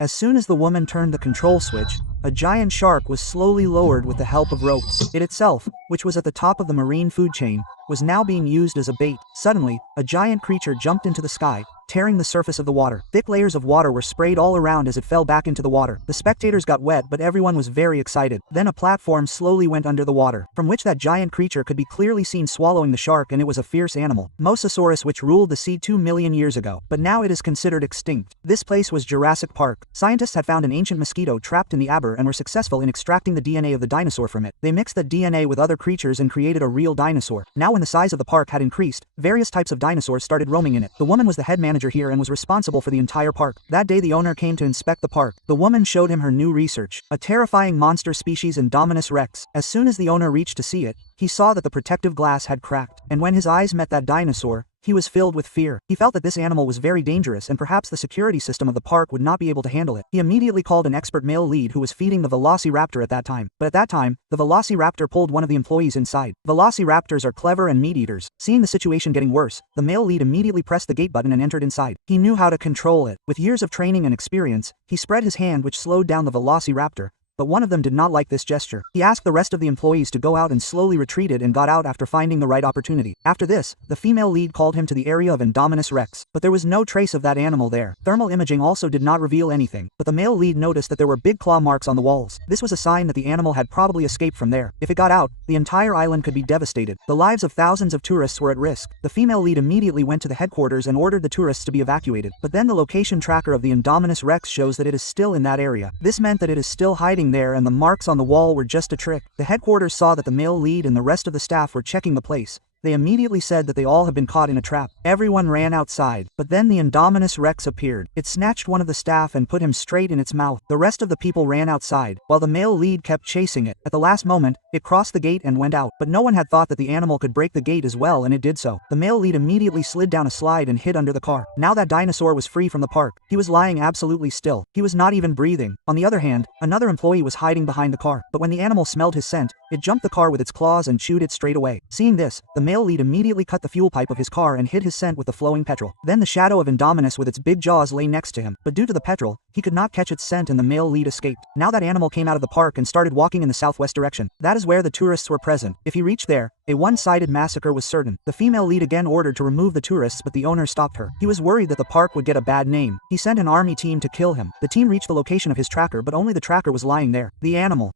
As soon as the woman turned the control switch, a giant shark was slowly lowered with the help of ropes. It itself, which was at the top of the marine food chain, was now being used as a bait. Suddenly, a giant creature jumped into the sky, tearing the surface of the water. Thick layers of water were sprayed all around as it fell back into the water. The spectators got wet, but everyone was very excited. Then a platform slowly went under the water, from which that giant creature could be clearly seen swallowing the shark, and it was a fierce animal. Mosasaurus, which ruled the sea 2 million years ago, but now it is considered extinct. This place was Jurassic Park. Scientists had found an ancient mosquito trapped in the aber and were successful in extracting the DNA of the dinosaur from it. They mixed the DNA with other creatures and created a real dinosaur. Now when the size of the park had increased, various types of dinosaurs started roaming in it. The woman was the head manager here and was responsible for the entire park. That day the owner came to inspect the park. The woman showed him her new research, a terrifying monster species Indominus rex. As soon as the owner reached to see it, he saw that the protective glass had cracked, and when his eyes met that dinosaur, he was filled with fear. He felt that this animal was very dangerous and perhaps the security system of the park would not be able to handle it. He immediately called an expert male lead who was feeding the Velociraptor at that time. But at that time, the Velociraptor pulled one of the employees inside. Velociraptors are clever and meat eaters. Seeing the situation getting worse, the male lead immediately pressed the gate button and entered inside. He knew how to control it. With years of training and experience, he spread his hand, which slowed down the Velociraptor. But one of them did not like this gesture. He asked the rest of the employees to go out and slowly retreated and got out after finding the right opportunity. After this, the female lead called him to the area of Indominus rex, but there was no trace of that animal there. Thermal imaging also did not reveal anything, but the male lead noticed that there were big claw marks on the walls. This was a sign that the animal had probably escaped from there. If it got out, the entire island could be devastated. The lives of thousands of tourists were at risk. The female lead immediately went to the headquarters and ordered the tourists to be evacuated. But then the location tracker of the Indominus rex shows that it is still in that area. This meant that it is still hiding there and the marks on the wall were just a trick. The headquarters saw that the male lead and the rest of the staff were checking the place. They immediately said that they all had been caught in a trap. Everyone ran outside, but then the Indominus rex appeared. It snatched one of the staff and put him straight in its mouth. The rest of the people ran outside, while the male lead kept chasing it. At the last moment, it crossed the gate and went out, but no one had thought that the animal could break the gate as well, and it did so. The male lead immediately slid down a slide and hid under the car. Now that dinosaur was free from the park. He was lying absolutely still. He was not even breathing. On the other hand, another employee was hiding behind the car, but when the animal smelled his scent, it jumped the car with its claws and chewed it straight away. Seeing this, the male lead immediately cut the fuel pipe of his car and hid his scent with the flowing petrol. Then the shadow of Indominus with its big jaws lay next to him, but due to the petrol, he could not catch its scent and the male lead escaped. Now that animal came out of the park and started walking in the southwest direction. That is where the tourists were present. If he reached there, a one-sided massacre was certain. The female lead again ordered to remove the tourists, but the owner stopped her. He was worried that the park would get a bad name. He sent an army team to kill him. The team reached the location of his tracker, but only the tracker was lying there. The animal